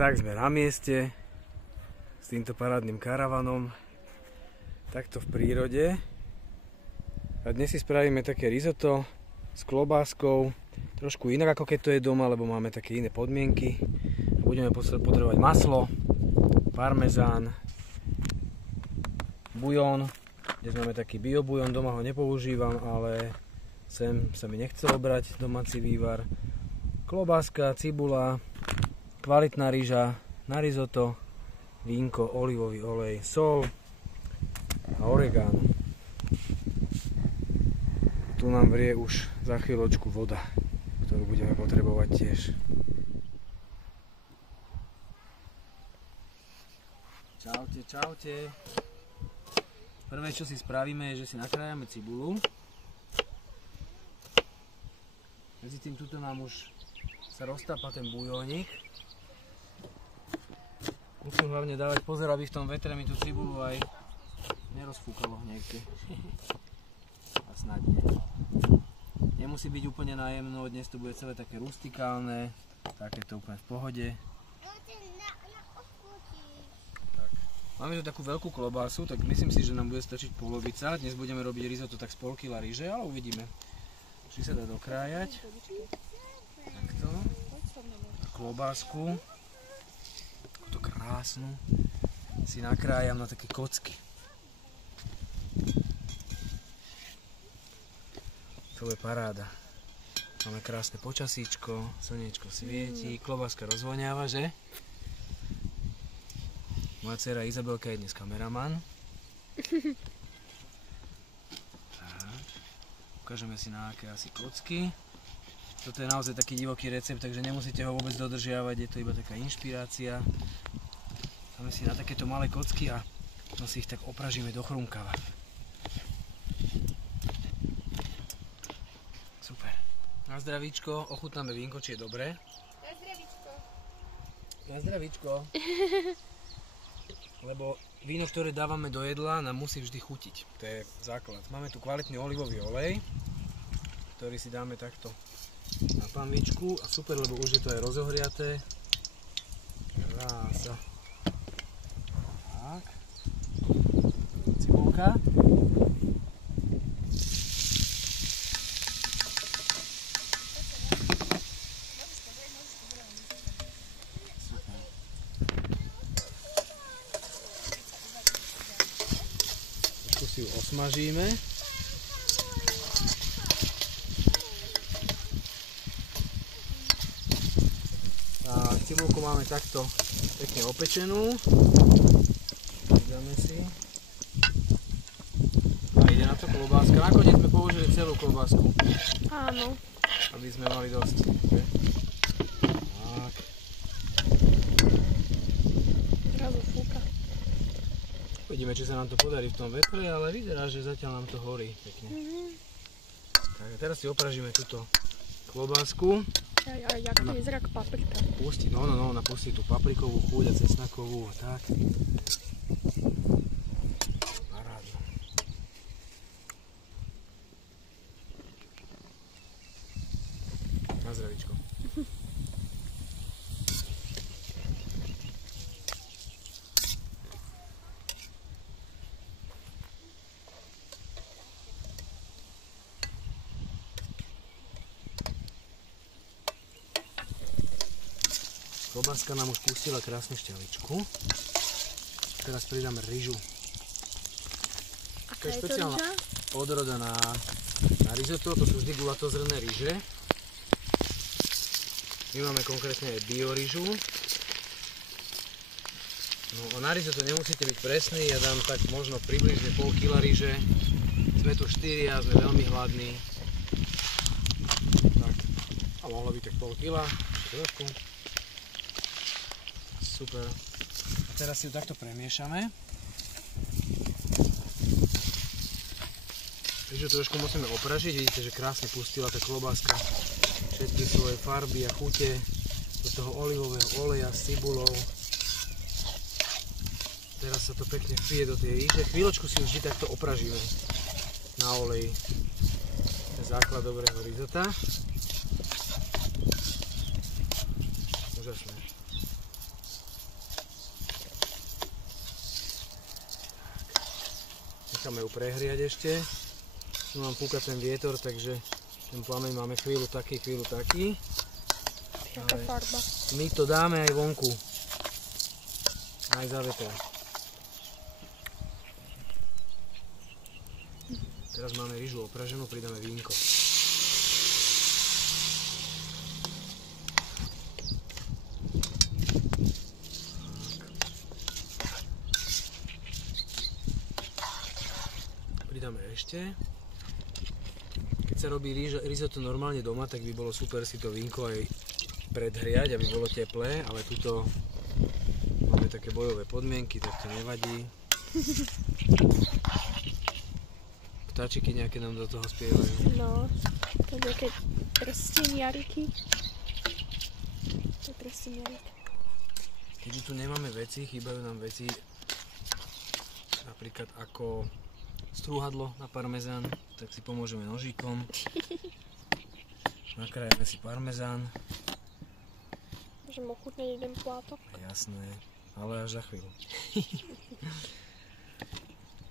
Tak sme na mieste s týmto parádnym karavanom, takto v prírode. A dnes si spravíme také risotto s klobáskou, trošku inak ako keď to je doma, lebo máme také iné podmienky. Budeme potrebovať maslo, parmezán, bujón. Dnes máme taký biobujón, doma ho nepoužívam, ale sem sa mi nechcelo brať domáci vývar. Klobáska, cibula, kvalitná ryža na risotto, vínko, olivový olej, sol a oregano. Tu nám vrie už za chvíľočku voda, ktorú budeme potrebovať tiež. Čaute, čaute. Prvé, čo si spravíme, je, že si nakrájame cibulu. Medzi tým tuto nám už sa roztápa ten bujónik. Musím hlavne dávať pozor, aby v tom vetre mi tú cibulu aj nerozfúkalo niekde. A snad nie. Nemusí byť úplne nájemno, dnes to bude celé také rustikálne, takéto úplne v pohode. Tak. Máme tu takú veľkú klobásu, tak myslím si, že nám bude stačiť polovica. Dnes budeme robiť risotto tak z pol kila ryže, ale uvidíme, či sa dá dokrájať. Takto. Klobásku. Takúto krásnu si nakrájam na také kocky. To je paráda. Máme krásne počasíčko, slniečko svieti, klobáska rozvoňáva, že? Moja dcera Izabelka je dnes kameraman. Tak. Ukážeme si na aké asi kocky. Toto je naozaj taký divoký recept, takže nemusíte ho vôbec dodržiavať, je to iba taká inšpirácia. Dáme si na takéto malé kocky a si ich tak opražíme do chrumkava. Super. Na zdravíčko, ochutnáme vínko, či je dobré. Na zdravíčko. Na zdravíčko. Lebo víno, ktoré dávame do jedla, nám musí vždy chutiť. To je základ. Máme tu kvalitný olivový olej, ktorý si dáme takto na panvičku a super, lebo už je to aj rozohriaté. Krása. Tak. Cibulka. Trošku si ju osmažíme. Cibulku máme takto pekne opečenú. Dáme si. A ide na to klobáska. Nakoniec sme použili celú klobásku. Áno. Aby sme mali dosť. Okay. Tak. Zrazu fúka. Uvidíme, či sa nám to podarí v tom vetre, ale vyzerá, že zatiaľ nám to horí pekne. Tak a teraz si opražíme túto klobásku. Aj jak to vyzerá ako paprika. Pustí, ona pustí tú paprikovú chuť a cesnakovú a tak. Parádno. Na zdravíčko. Klobáska nám už pustila krásnu šťavičku. Teraz pridáme ryžu. Aká je to ryža? Odroda na risotto, to sú vždy gulatozrné ryže. My máme konkrétne aj bio ryžu. No a na risotto nemusíte byť presný, ja dám tak možno približne pol kila ryže. Sme tu 4 a sme veľmi hladní. Tak, a mohlo byť tak pol kila, trošku. Super. A teraz si ju takto premiešame. Takže trošku musíme opražiť. Vidíte, že krásne pustila tá klobáska všetky svoje farby a chute do toho olivového oleja s cibulou. Teraz sa to pekne vpije do tej ríže. Chvíľočku si ju vždy takto opražíme na oleji. To je základ dobrého risota. Úžasné. Necháme ju prehriať ešte. Tu nám fúka ten vietor, takže ten plameň máme chvíľu taký, chvíľu taký. Jaká farba. My to dáme aj vonku. Aj za vetra. Teraz máme ryžu opraženú, pridáme vínko. Pridáme ešte. Keď sa robí risotto normálne doma, tak by bolo super si to vínko aj predhriať, aby bolo teplé, ale tuto máme také bojové podmienky, tak to nevadí. Vtáčiky nejaké nám do toho spievajú. No, to je také prsteniariky. To je prsteniarik. Keďže tu nemáme veci, chýbajú nám veci napríklad ako strúhadlo na parmezán, tak si pomôžeme nožíkom. Nakrájame si parmezán. Môžem ochutnať jeden plátok. Jasné, ale až za chvíľu.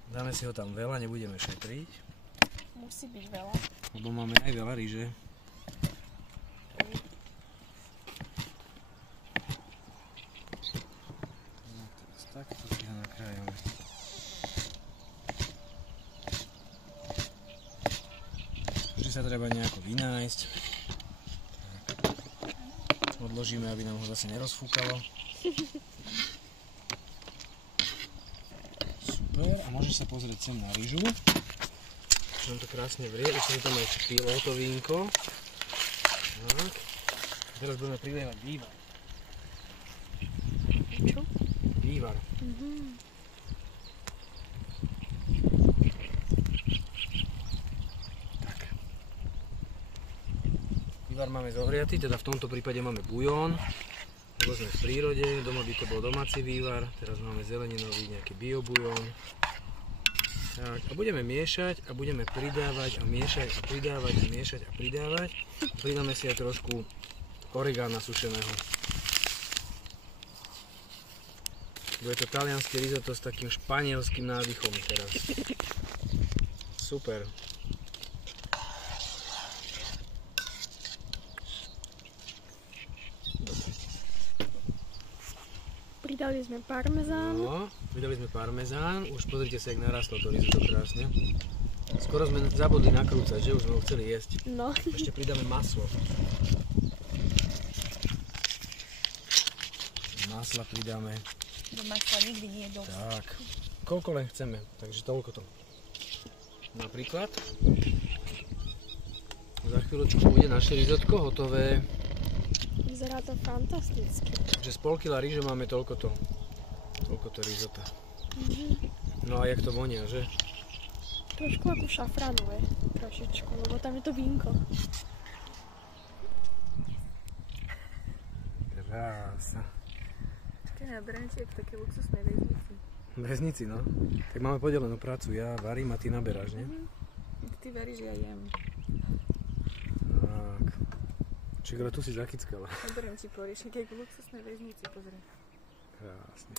Dáme si ho tam veľa, nebudeme šetriť. Musí byť veľa. Lebo máme aj veľa ryže. Takto si ho nakrájame. Vždy sa treba nejako vynájsť. Odložíme, aby nám ho zase nerozfúkalo. Super, a môžeš sa pozrieť sem na ryžu. Čo nám to krásne vrie, už som tam aj chvíľo to vínko. Tak. Teraz budeme prilievať vývar. Čo? Vývar. Tak. Vývar máme zohriatý, teda v tomto prípade máme bujón. Lebo sme v prírode, doma by to bol domáci vývar, teraz máme zeleninový nejaký biobujón. Tak, a budeme miešať a budeme pridávať a miešať a pridávať a miešať a pridávať. A pridáme si aj trošku origána sušeného. Je to talianské risotto s takým španielským nádychom teraz. Super. Pridali sme parmezán. No, pridali sme parmezán. Už pozrite sa, jak narastlo to risotto krásne. Skoro sme zabudli nakrúcať, že? Už sme ho chceli jesť. No. Ešte pridáme maslo. Masla pridáme. Do masla nikdy nie je dosť. Tak. Koľko len chceme, takže toľko to. Napríklad. Za chvíľočku bude naše risotko hotové. Vyzerá to fantasticky. Takže z pol kila ryže máme toľko to risota. No a jak to vonia, že? Trošku ako šafranové. Trošičku, lebo tam je to vínko. Krása. Naberám ti v takej luxusnej väznici. Väznici, no. Tak máme podelenú prácu. Ja varím a ty naberáš, nie? Ty varíš, ja jem. Tak. Čiže tu si zachyckala. Naberám ti poriešek, jak v luxusnej väznici, pozri. Krásne.